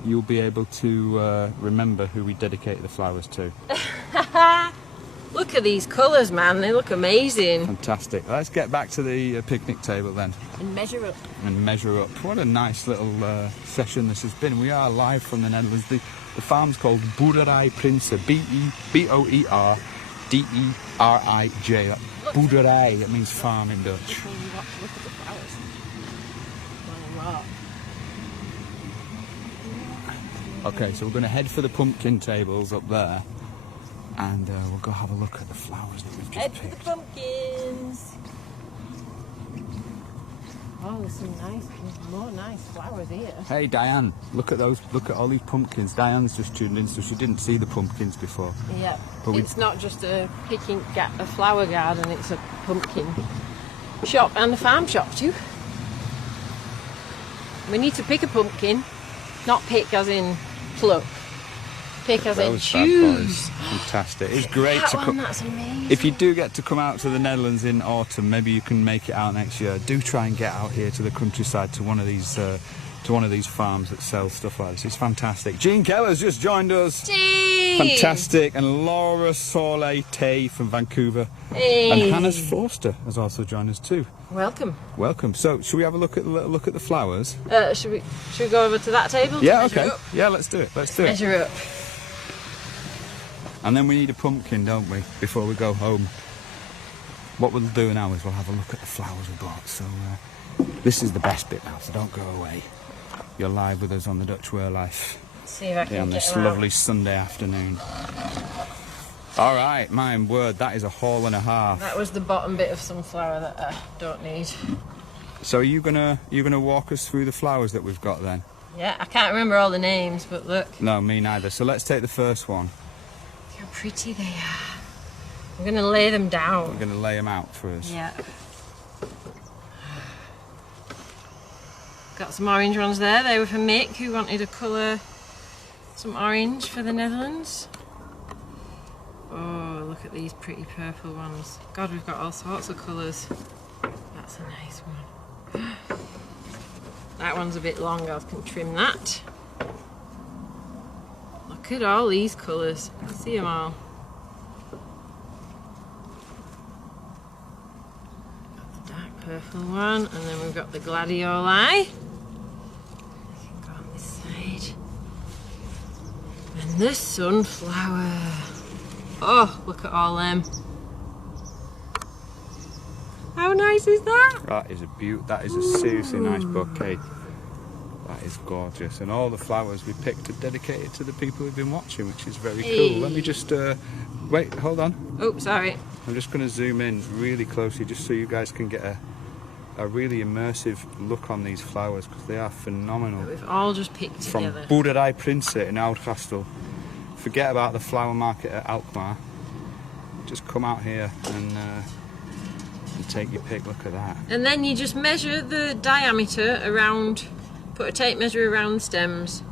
you'll be able to remember who we dedicate the flowers to. Look at these colours, man. They look amazing. Fantastic. Let's get back to the picnic table then. And measure up. And measure up. What a nice little session this has been. We are live from the Netherlands. The farm's called Boerderij Prinsen. B-E-O-E-R-D-E-R-I-J. Boerderij, that means farm in Dutch. Look at the flowers. Wow. Okay, so we're going to head for the pumpkin tables up there. And we'll go have a look at the flowers that we've just Head picked. for the pumpkins. Oh, there's some more nice flowers here. Hey Diane, look at those. Look at all these pumpkins. Diane's just tuned in, so she didn't see the pumpkins before. Yeah, But it's not just a flower garden. It's a pumpkin shop and a farm shop too. We need to pick a pumpkin, not pick as in pluck. Pick as in Those bad boys. choose. Fantastic. It's great That to one, come. that's amazing. If you do get to come out to the Netherlands in autumn, maybe you can make it out next year. Do try and get out here to the countryside to one of these farms that sell stuff like this. It's fantastic. Jean Keller's just joined us. Gee. Fantastic. And Laura Soleil from Vancouver. Hey. And Hannah Forster has also joined us too. Welcome. Welcome. So, should we have a look at the flowers? Should we go over to that table? to Yeah. measure Okay. up? Yeah. Let's do it. Let's do it. Measure up. And then we need a pumpkin, don't we, before we go home. What we'll do now is we'll have a look at the flowers we bought. So this is the best bit now, so don't go away. You're live with us on the Dutch Way Life See if I can on get this them lovely out. Sunday afternoon. All right, my word, that is a haul and a half. That was the bottom bit of sunflower that I don't need. So are you gonna walk us through the flowers that we've got then? Yeah, I can't remember all the names, but look No, me neither. So let's take the first one. how pretty they are. I'm going to lay them We're down. going to lay them out for us. Yeah. Got some orange ones there. They were for Mick, who wanted a colour, some orange for the Netherlands. Oh, look at these pretty purple ones. God, we've got all sorts of colours. That's a nice one. That one's a bit long, I can trim that. Look at all these colours. I can see them all. Got the dark purple one, and then we've got the gladioli. Go on this side. And the sunflower. Oh, look at all them. How nice is that? That is a beaut. That is a seriously nice bouquet. That is gorgeous, and all the flowers we picked are dedicated to the people who've been watching, which is very cool. Let me just wait. Hold on. Oh, sorry. I'm just going to zoom in really closely, just so you guys can get a really immersive look on these flowers, because they are phenomenal. We've all just picked together. From Oud Prince in Oud Gastel. Forget about the flower market at Alkmaar. Just come out here and take your pick. Look at that. And then you just measure the diameter around, put a tape measure around the stems,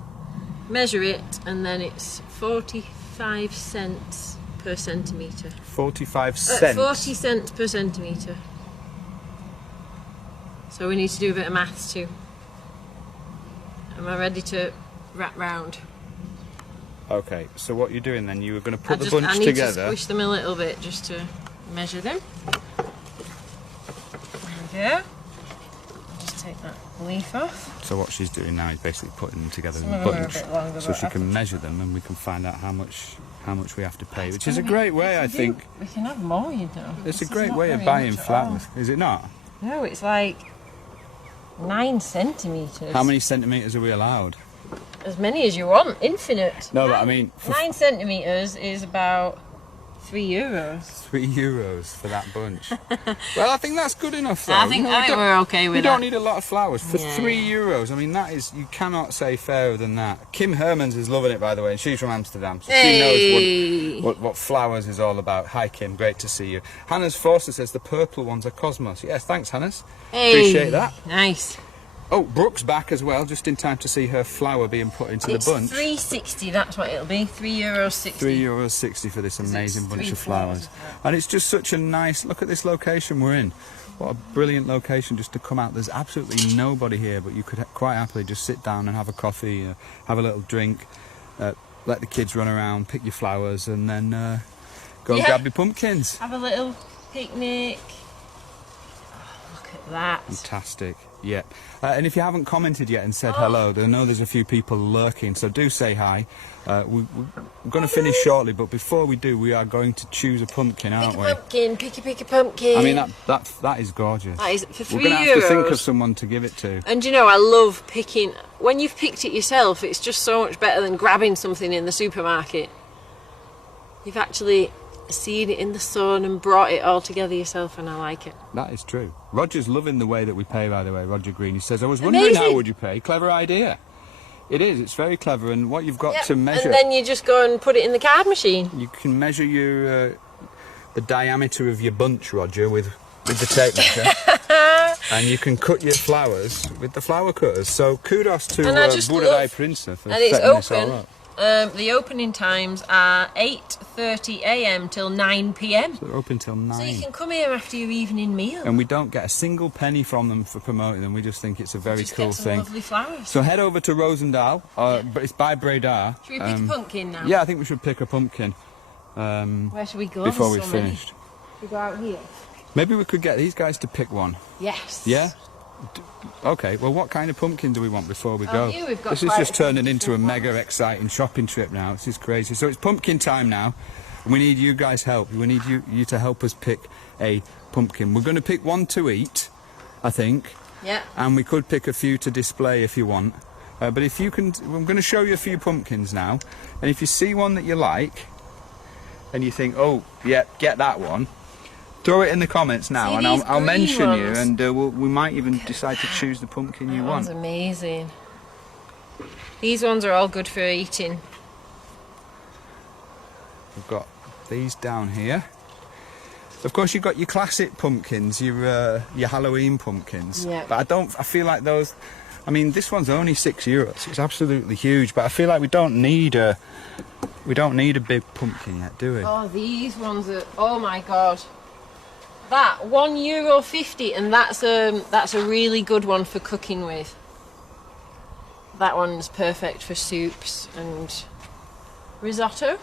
measure it, and then it's 45 cents per centimetre. 45 cents? 40 cents per centimetre. So we need to do a bit of maths too. Am I ready to wrap round? Okay, so what you're doing then, you were going to put the bunch I need together. to squish them a little bit just to measure them. There we go. Just take that leaf off. So what she's doing now is basically putting them together in a Some of them are a bunch, bit longer, so but she I can think- measure them, and we can find out how much we have to pay, which is a great way, I think. We can have more, you know. It's a This is great not way of very buying much at all. flowers, is it not? No, it's like 9 centimetres. How many centimetres are we allowed? As many as you want, infinite. No, but I mean, for 9 centimetres is about €3. €3 for that bunch. Well, I think that's good enough, though. I think we're okay with We that. don't need a lot of flowers for Yeah. €3. I mean, that is, you cannot say fairer than that. Kim Hermans is loving it, by the way, and she's from Amsterdam, so she knows what flowers is all about. Hi, Kim, great to see you. Hannah's Forster says the purple ones are cosmos. Yes, thanks, Hannah's. Appreciate that. Nice. Oh, Brooke's back as well, just in time to see her flower being put into It's the bunch. €3.60, that's what it'll be. €3.60. €3.60 for this amazing it's bunch 3 of flowers. And it's just such a nice, look at this location we're in. What a brilliant location just to come out. There's absolutely nobody here, but you could quite happily just sit down and have a coffee, have a little drink, let the kids run around, pick your flowers, and then go and grab your pumpkins. Have a little picnic. Oh, look at that. Fantastic. Yeah. And if you haven't commented yet and said hello, I know there's a few people lurking, so do say hi. We're going to finish shortly, but before we do, we are going to choose a pumpkin, aren't we? Pick a pumpkin. I mean, that is gorgeous. That is for €3. We're going to have to think of someone to give it to. And you know, I love picking. When you've picked it yourself, it's just so much better than grabbing something in the supermarket. You've actually seen it in the sun and brought it all together yourself, and I like it. That is true. Roger's loving the way that we pay, by the way, Roger Green. He says, I was wondering how would you pay? Clever idea. It is, it's very clever, and what you've got to measure... And then you just go and put it in the card machine. You can measure your the diameter of your bunch, Roger, with the tape measure. And you can cut your flowers with the flower cutters. So kudos to Boerderij Prince for setting this all up. The opening times are 8:30 a.m. till 9 p.m. So they're open till 9. So you can come here after your evening meal. And we don't get a single penny from them for promoting them. We just think it's a very just cool get some thing. lovely flowers. So head over to Roosendaal, but it's by Breda. Should we pick a pumpkin now? Yeah, I think we should pick a pumpkin. Where should we go? Before There's we've so many. finished. Should we go out here? Maybe we could get these guys to pick one. Yes. Yeah? Okay, well, what kind of pumpkin do we want before we go? Here we've got This is quite just a few turning into a mega exciting shopping trip now. This is crazy. So it's pumpkin time now. And we need you guys' help. We need you to help us pick a pumpkin. We're going to pick one to eat, I think. Yeah. And we could pick a few to display if you want. But if you can, I'm going to show you a few pumpkins now. And if you see one that you like, and you think, oh, yeah, get that one, throw it in the comments now, and I'll mention you, and we might even decide to choose the pumpkin you want. That's amazing. These ones are all good for eating. We've got these down here. Of course, you've got your classic pumpkins, your Halloween pumpkins. Yeah. But I feel like those. I mean, this one's only €6. It's absolutely huge, but I feel like we don't need a big pumpkin yet, do we? Oh, these ones are. Oh my god. That €1.50, and that's a really good one for cooking with. That one's perfect for soups and risotto.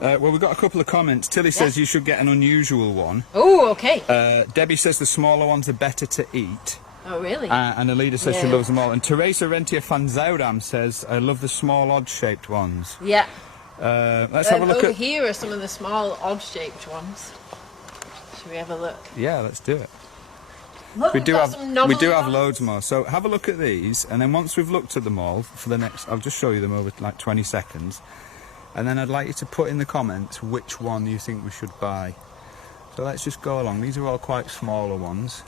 Well, we've got a couple of comments. Tilly says you should get an unusual one. Oh, okay. Debbie says the smaller ones are better to eat. Oh, really? And Alida says she loves them all. And Teresa Rentia Fanzauram says, I love the small odd-shaped ones. Yeah. Let's have a look over at... here are some of the small odd-shaped ones. Should we have a look? Yeah, let's do it. Look, We do have ones. loads more. So have a look at these, and then once we've looked at them all, for the next... I'll just show you them over like 20 seconds. And then I'd like you to put in the comments which one you think we should buy. So let's just go along. These are all quite smaller ones.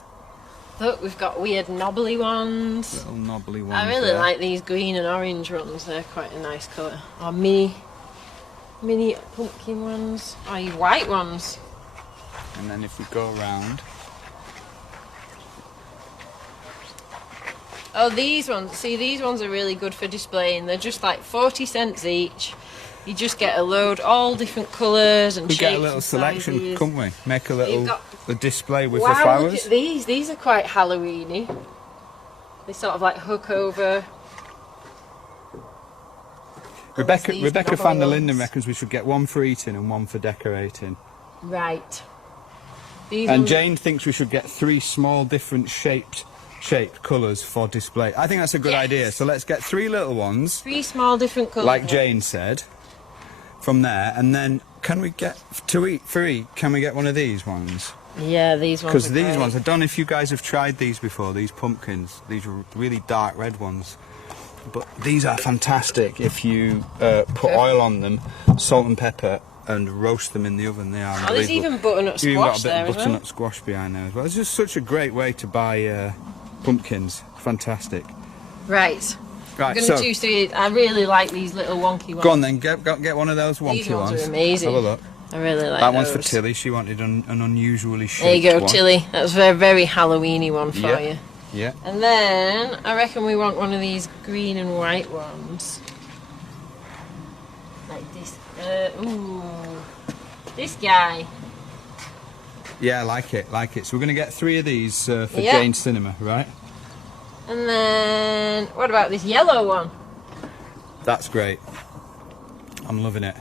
Look, we've got weird knobbly ones. Little knobbly ones. I really there. like these green and orange ones. They're quite a nice colour. Or mini pumpkin ones. Or white ones. And then if we go around... Oh, these ones. See, these ones are really good for displaying. They're just like 40 cents each. You just get a load, all different colours and shapes. We get a little and selection, sizes. couldn't we? Make a little a display with the Wow, flowers. look at these. These are quite Halloweeny. They sort of like hook over. Rebecca these van der knobbly Linden ones? reckons we should get one for eating and one for decorating. Right. These And ones, Jane thinks we should get 3 small different shaped colours for display. I think that's a good Yes. idea. So let's get 3 little ones, 3 small different colours. like Jane said, from there. And then can we get, can we get one of these ones? Yeah, these ones. Because are these great. ones, I don't know if you guys have tried these before, these pumpkins. These are really dark red ones. But these are fantastic if you put oil on them, salt and pepper, and roast them in the oven. They are Oh, there's unbelievable. even butternut You've even got squash a bit there of as well. butternut squash behind there as well. It's just such a great way to buy pumpkins. Fantastic. Right. Right, I'm going so to choose 3. I really like these little wonky ones. go on then, get one of those wonky These ones ones. are amazing. Have a look. I really like That those. one's for Tilly. She wanted an unusually shaped There you go, one. Tilly. That's a very, very Halloweeny one for Yeah. you. Yeah. And then I reckon we want one of these green and white ones. Like this. Ooh. This guy. Yeah, I like it. So we're going to get 3 of these for Yeah. Jane's Cinema, right? And then what about this yellow one? That's great. I'm loving it.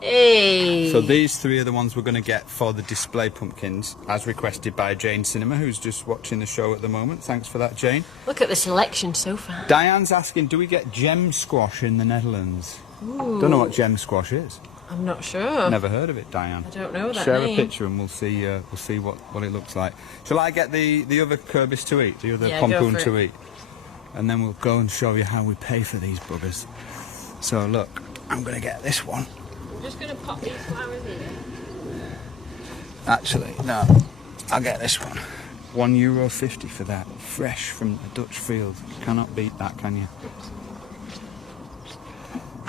Hey. So these 3 are the ones we're going to get for the display pumpkins, as requested by Jane Cinema, who's just watching the show at the moment. Thanks for that, Jane. Look at the selection so far. Diane's asking, do we get gem squash in the Netherlands? Ooh. Don't know what gem squash is. I'm not sure. Never heard of it, Diane. I don't know that Share name. a picture and we'll see what it looks like. Shall I get the other Kerbis to eat, the other Yeah, go pompoon for to it. eat? And then we'll go and show you how we pay for these buggers. So look, I'm going to get this one. I'm just going to pop these flowers in. Actually, no, I'll get this one. €1.50 for that, fresh from the Dutch field. Cannot beat that, can you?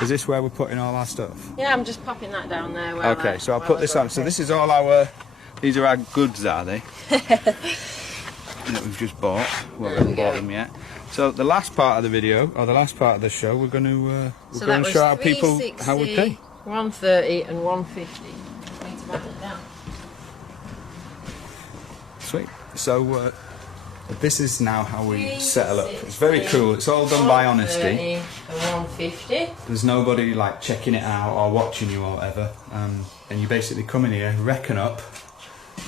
Is this where we're putting all our stuff? Yeah, I'm just popping that down there. Okay, so I'll put this on. So this is all our, these are our goods, are they? That we've just bought. Well, we haven't bought them yet. So the last part of the video, or the last part of the show, we're going to show our people how we pay. 130 and 150. I need to write it down. Sweet. So this is now how we settle up. It's very cool. It's all done by honesty. 130 and 150. There's nobody like checking it out or watching you or whatever. And you basically come in here, reckon up.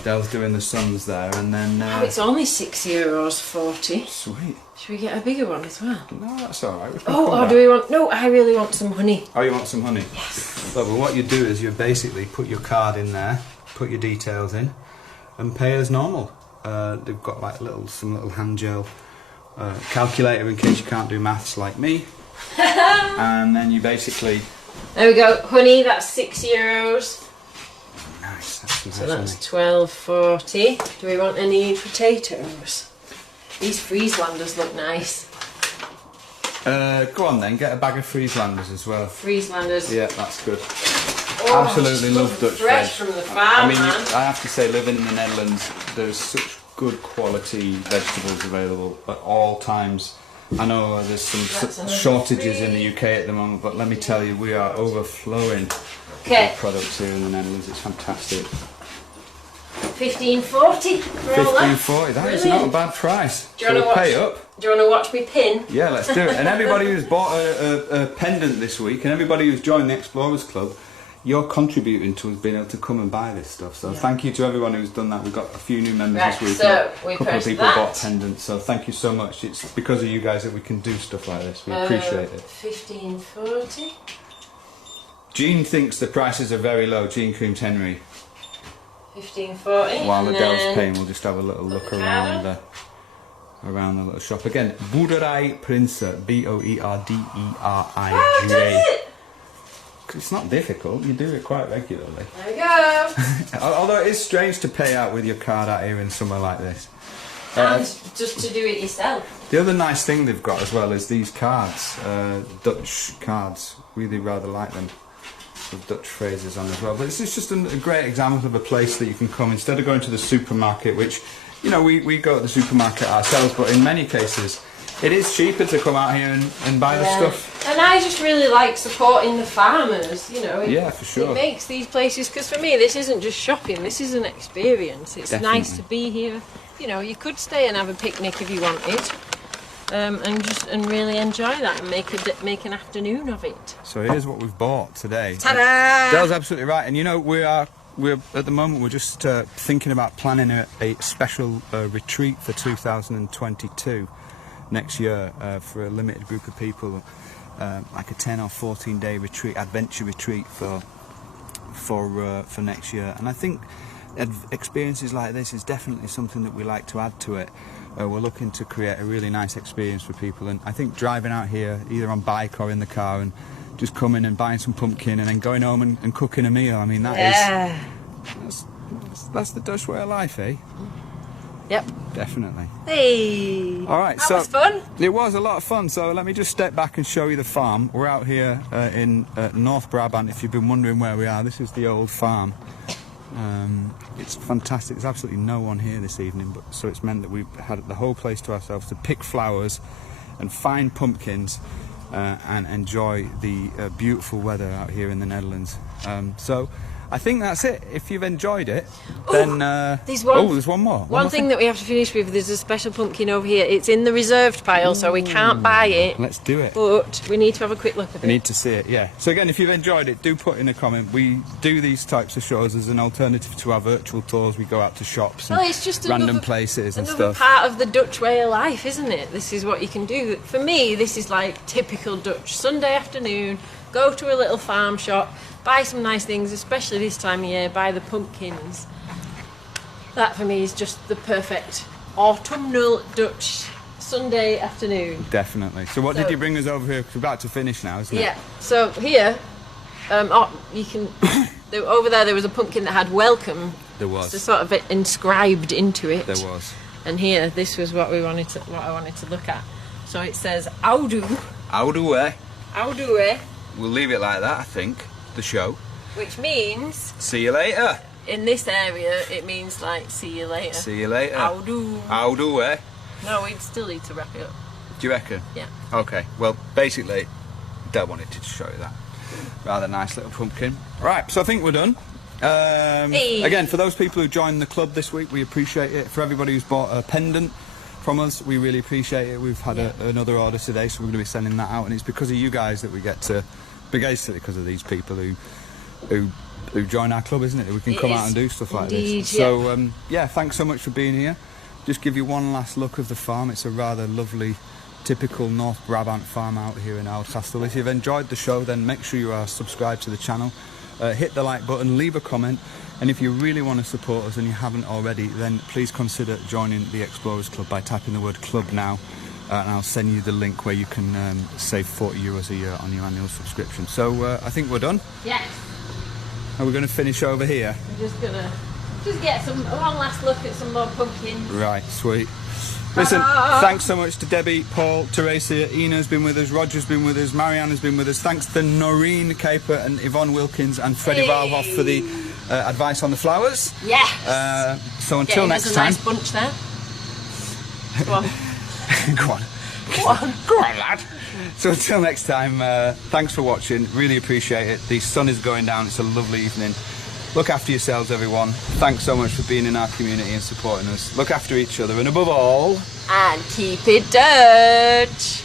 Dell's doing the sums there, and then. Oh, it's only €6.40. Sweet. Should we get a bigger one as well? No, that's all right. We can Oh, come or back. do we want? No, I really want some honey. Oh, you want some honey? Yes. Well, what you do is you basically put your card in there, put your details in, and pay as normal. They've got like some little hand gel calculator in case you can't do maths like me. And then you basically. There we go, honey. That's €6. Nice. That's nice. So that's honey. $12.40. Do we want any potatoes? These Frieslanders look nice. Go on then, get a bag of Frieslanders as well. Frieslanders. Yeah, that's good. Oh, Absolutely just love Dutch fresh veg. from the farm, I mean, man. I have to say, living in the Netherlands, there's such good quality vegetables available at all times. I know there's some shortages in the UK at the moment, but let me tell you, we are overflowing Okay. with products here in the Netherlands. It's fantastic. $15.40 for all that. $15.40. That is Brilliant. not a bad price. Do you So wanna we'll pay watch- up. Do you want to watch me pin? Yeah, let's do it. And everybody who's bought a pendant this week, and everybody who's joined the Explorers Club, you're contributing to us being able to come and buy this stuff. So thank you to everyone who's done that. We've got a few new members this week. So we a couple of people that. bought pendants. So thank you so much. It's because of you guys that we can do stuff like this. We appreciate it. 15.40. Jean thinks the prices are very low. Jean Creams Henry. 15.40. While Adele's paying, we'll just have a little look around the little shop again. Boerderij Prince, Boerderij. It's not difficult, you do it quite regularly. There we go. Although it is strange to pay out with your card out here in somewhere like this. And just to do it yourself. The other nice thing they've got as well is these cards, Dutch cards. Really rather like them. With Dutch phrases on as well. But this is just a great example of a place that you can come instead of going to the supermarket, which, you know, we go to the supermarket ourselves, but in many cases it is cheaper to come out here and buy the stuff. And I just really like supporting the farmers, you know. For sure. It makes these places, because for me this isn't just shopping, this is an experience. It's nice to be here. You know, you could stay and have a picnic if you wanted, and really enjoy that and make an afternoon of it. So here's what we've bought today. Ta-da! Dale's absolutely right, and you know we're at the moment we're just thinking about planning a special retreat for 2022 next year for a limited group of people, like a 10 or 14 day retreat, adventure retreat for next year. And I think experiences like this is definitely something that we like to add to it. We're looking to create a really nice experience for people, and I think driving out here either on bike or in the car and just coming and buying some pumpkin and then going home and cooking a meal, I mean that's the Dutch way of life, eh? Yep. Definitely. Hey! Alright, that was fun. It was a lot of fun, so let me just step back and show you the farm. We're out here in North Brabant, if you've been wondering where we are. This is the old farm. It's fantastic. There's absolutely no one here this evening, but so it's meant that we've had the whole place to ourselves to pick flowers and find pumpkins and enjoy the beautiful weather out here in the Netherlands. So I think that's it. If you've enjoyed it, then there's one more. One thing that we have to finish with. There's a special pumpkin over here. It's in the reserved pile, so we can't buy it. Let's do it. But we need to have a quick look at it. We need to see it, yeah. So again, if you've enjoyed it, do put in a comment. We do these types of shows as an alternative to our virtual tours. We go out to shops and it's just random places and another stuff. part of the Dutch way of life, isn't it? This is what you can do. For me, this is like typical Dutch. Sunday afternoon, go to a little farm shop, buy some nice things, especially this time of year, buy the pumpkins. That for me is just the perfect autumnal Dutch Sunday afternoon. Definitely. So what did you bring us over here? 'Cause we're about to finish now, isn't it? Yeah, so here, you can, over there was a pumpkin that had welcome. There was. So sort of inscribed into it. There was. And here, this was what I wanted to look at. So it says Oudu. Oudoe. Oudoe. We'll leave it like that, I think. The show. Which means, see you later. In this area, it means like see you later. See you later. Oudu. Oudoe. No, we'd still need to wrap it up. Do you reckon? Yeah. Okay. Well, basically, Dad wanted to show you that. Rather nice little pumpkin. Right. So I think we're done. Hey. Again, for those people who joined the club this week, we appreciate it. For everybody who's bought a pendant from us, we really appreciate it. We've had another order today, so we're going to be sending that out, and it's because of you guys that we get to, basically because of these people who join our club, isn't it? We can come out and do stuff like this. So yeah, thanks so much for being here. Just give you one last look of the farm. It's a rather lovely, typical North Brabant farm out here in Oud Gastel. If you've enjoyed the show, then make sure you are subscribed to the channel. Hit the like button, leave a comment, and if you really want to support us and you haven't already, then please consider joining the Explorers Club by typing the word club now, and I'll send you the link where you can save €40 a year on your annual subscription. So I think we're done. Yes. Are we going to finish over here? We're just going to get one last look at some more pumpkins. Right, sweet. Listen, thanks so much to Debbie, Paul, Teresa, Ina's been with us, Roger's been with us, Marianne's been with us. Thanks to Noreen Caper and Yvonne Wilkins and Freddie Valhoff for the advice on the flowers. Yes. So until next time. There's a nice bunch there. Go on. Go on. Go on. Go on, lad. So until next time, thanks for watching. Really appreciate it. The sun is going down. It's a lovely evening. Look after yourselves, everyone. Thanks so much for being in our community and supporting us. Look after each other, and above all... And keep it Dutch!